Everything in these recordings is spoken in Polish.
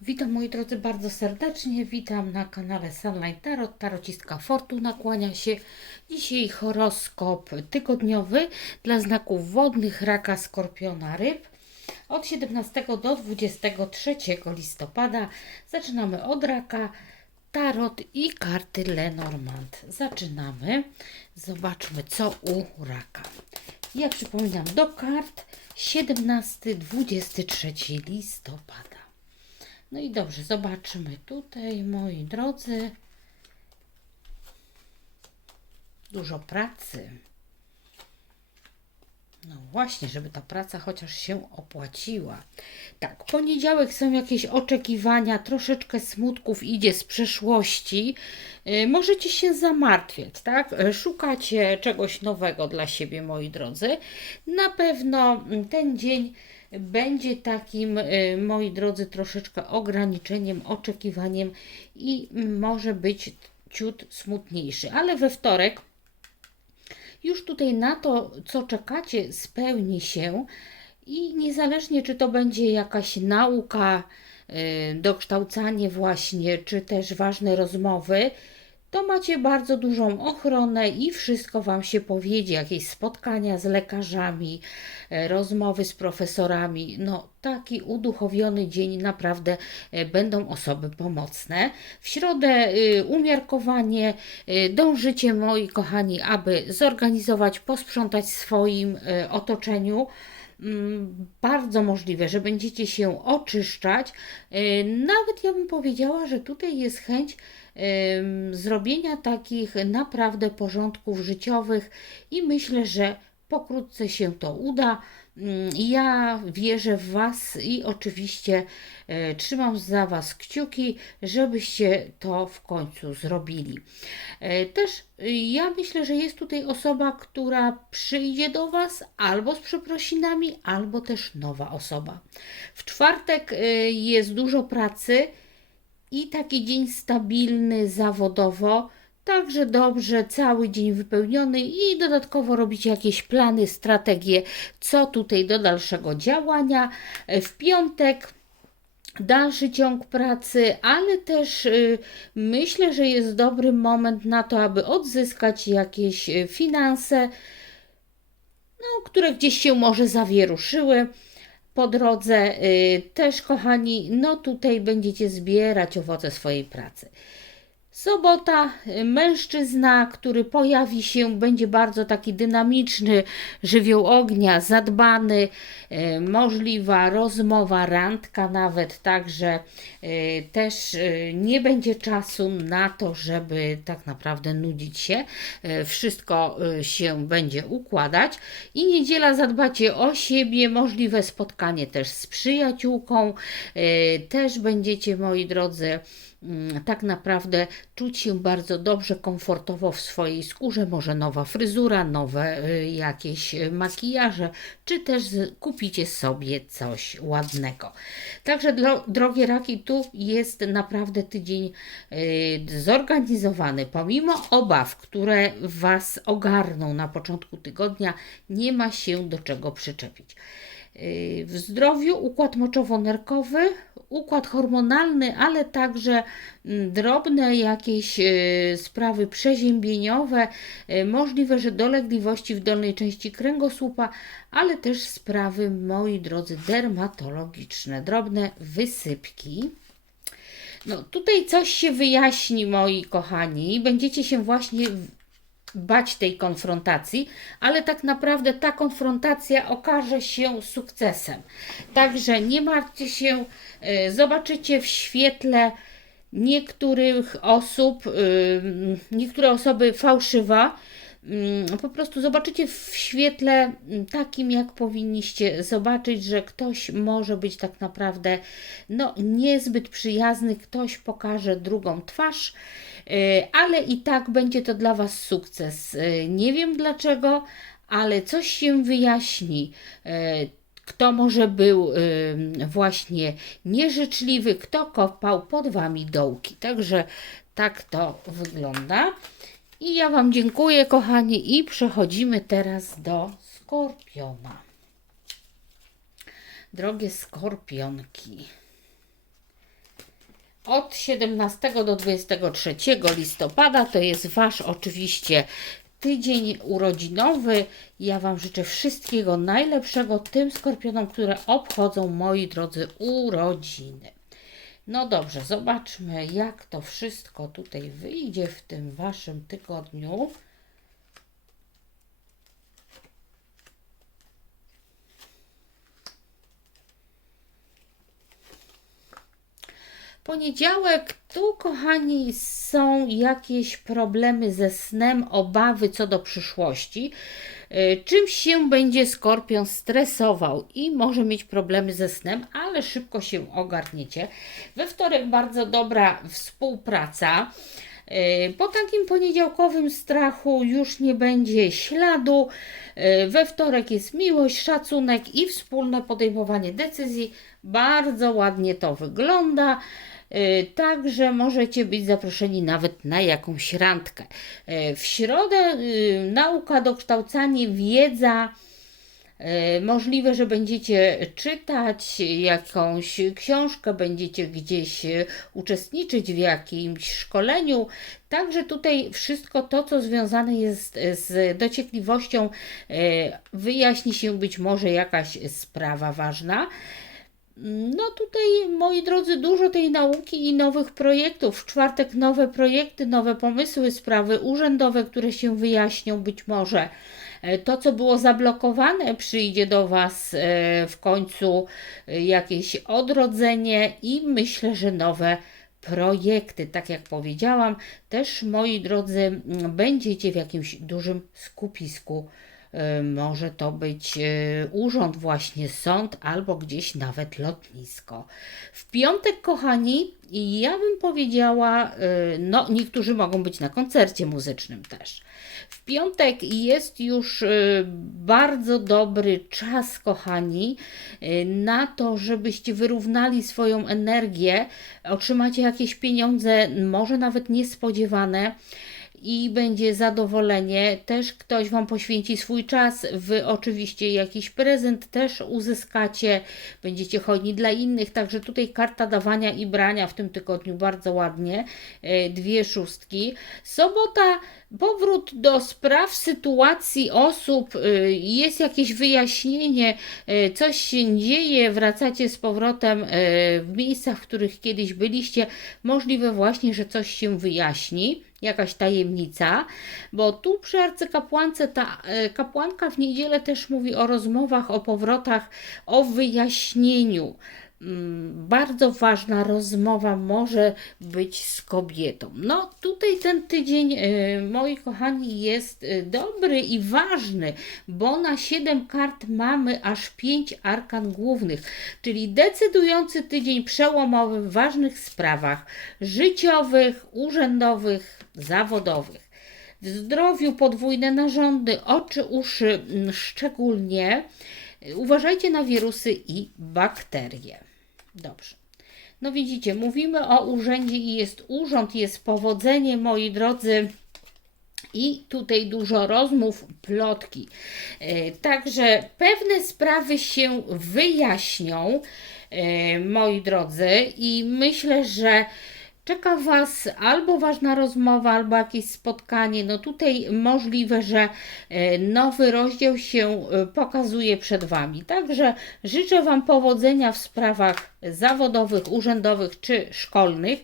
Witam moi drodzy bardzo serdecznie, witam na kanale Sunlight Tarot, tarocistka Fortuna kłania się. Dzisiaj horoskop tygodniowy dla znaków wodnych, raka, skorpiona, ryb. Od 17 do 23 listopada zaczynamy od raka, tarot i karty Lenormand. Zaczynamy, zobaczmy co u raka. Ja przypominam do kart 17-23 listopada. No i dobrze, zobaczymy tutaj, moi drodzy. Dużo pracy. No właśnie, żeby ta praca chociaż się opłaciła. Tak, poniedziałek są jakieś oczekiwania, troszeczkę smutków idzie z przeszłości. Yy, możecie się zamartwiać, tak? Yy, Szukacie czegoś nowego dla siebie, moi drodzy. Na pewno mm, ten dzień będzie takim, y, moi drodzy, troszeczkę ograniczeniem, oczekiwaniem i może być ciut smutniejszy. Ale we wtorek już tutaj na to, co czekacie, spełni się i niezależnie, czy to będzie jakaś nauka, y, dokształcanie właśnie, czy też ważne rozmowy, to macie bardzo dużą ochronę i wszystko Wam się powiedzie. Jakieś spotkania z lekarzami, e, rozmowy z profesorami. No, taki uduchowiony dzień naprawdę e, będą osoby pomocne. W środę y, umiarkowanie dążycie, moi kochani, aby zorganizować, posprzątać swoim e, otoczeniu mm, bardzo możliwe, że będziecie się oczyszczać. E, Nawet ja bym powiedziała, że tutaj jest chęć zrobienia takich naprawdę porządków życiowych i myślę, że pokrótce się to uda. Mm, Ja wierzę w Was i oczywiście e, trzymam za Was kciuki, żebyście to w końcu zrobili. E, Też y, ja myślę, że jest tutaj osoba, która przyjdzie do Was albo z przeprosinami, albo też nowa osoba. W czwartek y, jest dużo pracy i taki dzień stabilny zawodowo. Także dobrze, cały dzień wypełniony i dodatkowo robić jakieś plany, strategie, co tutaj do dalszego działania. W piątek dalszy ciąg pracy, ale też y, myślę, że jest dobry moment na to, aby odzyskać jakieś y, finanse, no, które gdzieś się może zawieruszyły po drodze. Y, też, kochani, no tutaj będziecie zbierać owoce swojej pracy. Sobota, y, mężczyzna, który pojawi się, będzie bardzo taki dynamiczny, żywioł ognia, zadbany, y, możliwa rozmowa, randka nawet, także y, też nie będzie czasu na to, żeby tak naprawdę nudzić się. Wszystko się będzie układać i niedziela zadbacie o siebie, możliwe spotkanie też z przyjaciółką, też będziecie, moi drodzy, tak naprawdę czuć się bardzo dobrze, komfortowo w swojej skórze, może nowa fryzura, nowe y, jakieś y, makijaże, czy też kupicie sobie coś ładnego. Także dro, drogie raki, tu jest naprawdę tydzień y, zorganizowany. Pomimo obaw, które Was ogarną na początku tygodnia, nie ma się do czego przyczepić. W zdrowiu układ moczowo-nerkowy, układ hormonalny, ale także mm, drobne jakieś y, sprawy przeziębieniowe, y, możliwe, że dolegliwości w dolnej części kręgosłupa, ale też sprawy, moi drodzy, dermatologiczne, drobne wysypki. No tutaj coś się wyjaśni, moi kochani, będziecie się właśnie bać tej konfrontacji, ale tak naprawdę ta konfrontacja okaże się sukcesem. Także nie martwcie się, y, zobaczycie w świetle niektórych osób, y, niektóre osoby fałszywa, po prostu zobaczycie w świetle mm, takim, jak powinniście zobaczyć, że ktoś może być tak naprawdę no, niezbyt przyjazny, ktoś pokaże drugą twarz, y, ale i tak będzie to dla Was sukces. Y, Nie wiem dlaczego, ale coś się wyjaśni. Y, Kto może był właśnie nieżyczliwy, kto kopał pod Wami dołki. Także tak to wygląda. I ja Wam dziękuję, kochani, i przechodzimy teraz do skorpiona. Drogie skorpionki. od 17 do 23 listopada. To jest Wasz oczywiście tydzień urodzinowy. Ja Wam życzę wszystkiego najlepszego tym skorpionom, które obchodzą, moi drodzy, urodziny. No dobrze, zobaczmy, jak to wszystko tutaj wyjdzie w tym Waszym tygodniu. Poniedziałek, tu kochani, są jakieś problemy ze snem, obawy co do przyszłości. Y, Czymś się będzie skorpion stresował i może mieć problemy ze snem, ale szybko się ogarniecie. We wtorek bardzo dobra współpraca. Y, Po takim poniedziałkowym strachu już nie będzie śladu. Y, We wtorek jest miłość, szacunek i wspólne podejmowanie decyzji. Bardzo ładnie to wygląda. Y, Także możecie być zaproszeni nawet na jakąś randkę. Y, W środę y, nauka, dokształcanie, wiedza. Możliwe, że będziecie czytać jakąś książkę, będziecie gdzieś uczestniczyć w jakimś szkoleniu. Także tutaj wszystko to, co związane jest z dociekliwością, wyjaśni się być może jakaś sprawa ważna. No tutaj, moi drodzy, dużo tej nauki i nowych projektów. W czwartek nowe projekty, nowe pomysły, sprawy urzędowe, które się wyjaśnią być może. E, To, co było zablokowane, przyjdzie do Was e, w końcu e, jakieś odrodzenie i myślę, że nowe projekty. Tak jak powiedziałam, też moi drodzy, będziecie w jakimś dużym skupisku. E, Może to być e, urząd, właśnie sąd, albo gdzieś nawet lotnisko. W piątek, kochani, ja bym powiedziała, e, no niektórzy mogą być na koncercie muzycznym też. W piątek jest już bardzo dobry czas, kochani, na to, żebyście wyrównali swoją energię, otrzymacie jakieś pieniądze, może nawet niespodziewane i będzie zadowolenie. Też ktoś Wam poświęci swój czas, Wy oczywiście jakiś prezent też uzyskacie, będziecie hojni dla innych, także tutaj karta dawania i brania w tym tygodniu bardzo ładnie, e, dwie szóstki. Sobota, powrót do spraw, sytuacji osób, e, jest jakieś wyjaśnienie, e, coś się dzieje, wracacie z powrotem w miejscach, w których kiedyś byliście, możliwe właśnie, że coś się wyjaśni jakaś tajemnica, bo tu przy arcykapłance ta e, kapłanka w niedzielę też mówi o rozmowach, o powrotach, o wyjaśnieniu. Mm, Bardzo ważna rozmowa może być z kobietą. No, tutaj ten tydzień, e, moi kochani, jest e, dobry i ważny, bo na 7 kart mamy aż 5 arkan głównych, czyli decydujący tydzień przełomowy w ważnych sprawach życiowych, urzędowych, zawodowych. W zdrowiu podwójne narządy, oczy, uszy mm, szczególnie. Uważajcie na wirusy i bakterie. Dobrze. No widzicie, mówimy o urzędzie i jest urząd, jest powodzenie, moi drodzy. I tutaj dużo rozmów, plotki. E, Także pewne sprawy się wyjaśnią, e, moi drodzy, i myślę, że czeka Was albo ważna rozmowa, albo jakieś spotkanie. No tutaj możliwe, że e, nowy rozdział się e, pokazuje przed Wami. Także życzę Wam powodzenia w sprawach zawodowych, urzędowych czy szkolnych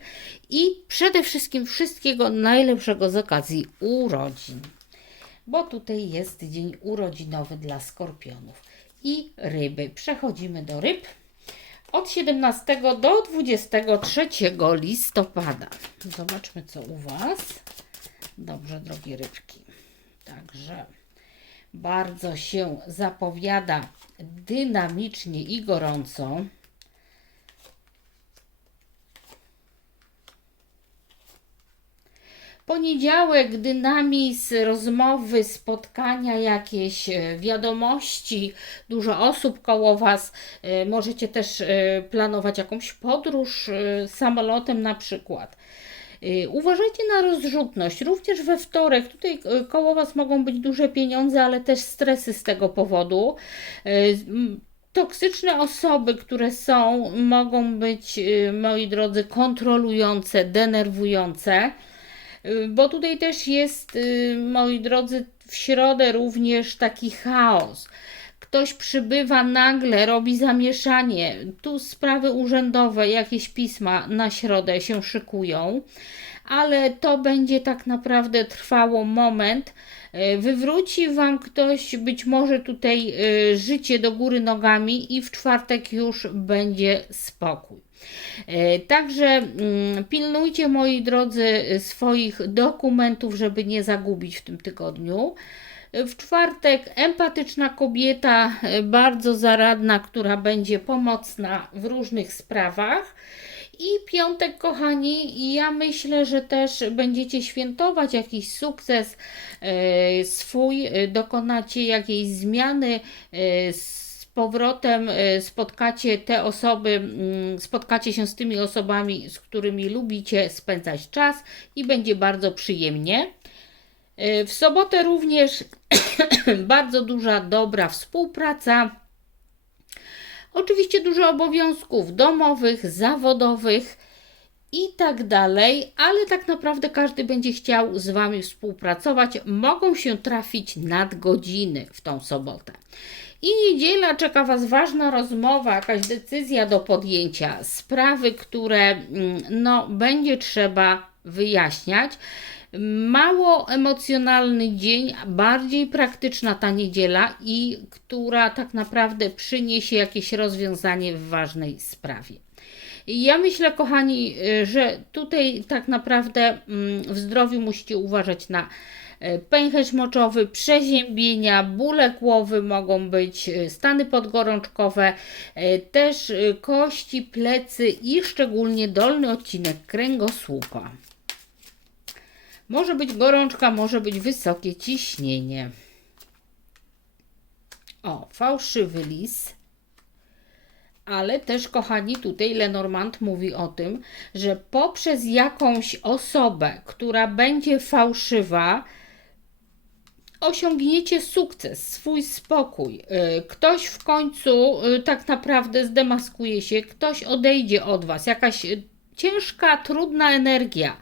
i przede wszystkim wszystkiego najlepszego z okazji urodzin. Bo tutaj jest dzień urodzinowy dla skorpionów i ryby. Przechodzimy do ryb od 17 do 23 listopada. Zobaczmy, co u Was. Dobrze, drogie rybki. Także bardzo się zapowiada dynamicznie i gorąco. Poniedziałek, dynamizm, rozmowy, spotkania, jakieś e, wiadomości, dużo osób koło Was. E, Możecie też e, planować jakąś podróż samolotem na przykład. Uważajcie na rozrzutność, również we wtorek. Tutaj koło Was mogą być duże pieniądze, ale też stresy z tego powodu. Toksyczne osoby, które są, mogą być, moi drodzy, kontrolujące, denerwujące, bo tutaj też jest, y, moi drodzy, w środę również taki chaos. Ktoś przybywa nagle, robi zamieszanie. Tu sprawy urzędowe, jakieś pisma na środę się szykują, ale to będzie tak naprawdę trwało moment. E, Wywróci Wam ktoś być może tutaj e, życie do góry nogami i w czwartek już będzie spokój. E, Także mm, pilnujcie, moi drodzy, swoich dokumentów, żeby nie zagubić w tym tygodniu. W czwartek empatyczna kobieta, bardzo zaradna, która będzie pomocna w różnych sprawach. I piątek, kochani, ja myślę, że też będziecie świętować jakiś sukces e, swój, e, dokonacie jakiejś zmiany. E, z powrotem spotkacie te osoby, spotkacie się z tymi osobami, z którymi lubicie spędzać czas i będzie bardzo przyjemnie. W sobotę również bardzo duża, dobra współpraca. Oczywiście dużo obowiązków domowych, zawodowych i tak dalej, ale tak naprawdę każdy będzie chciał z Wami współpracować. Mogą się trafić nadgodziny w tą sobotę. I niedziela czeka Was ważna rozmowa, jakaś decyzja do podjęcia, sprawy, które mm, no, będzie trzeba wyjaśniać. Mało emocjonalny dzień, bardziej praktyczna ta niedziela i która tak naprawdę przyniesie jakieś rozwiązanie w ważnej sprawie. Ja myślę, kochani, że tutaj tak naprawdę mm, w zdrowiu musicie uważać na y, pęcherz moczowy, przeziębienia, bóle głowy mogą być, y, stany podgorączkowe, y, też kości, plecy i szczególnie dolny odcinek kręgosłupa. Może być gorączka, może być wysokie ciśnienie. O, fałszywy lis. Ale też, kochani, tutaj Lenormand mówi o tym, że poprzez jakąś osobę, która będzie fałszywa, osiągniecie sukces, swój spokój. Y, Ktoś w końcu y, tak naprawdę zdemaskuje się, ktoś odejdzie od Was, jakaś ciężka, trudna energia,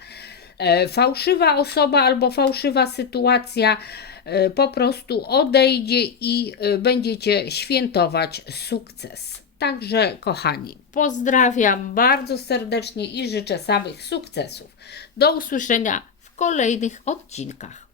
fałszywa osoba albo fałszywa sytuacja e, po prostu odejdzie i e, będziecie świętować sukces. Także, kochani, pozdrawiam bardzo serdecznie i życzę samych sukcesów. Do usłyszenia w kolejnych odcinkach.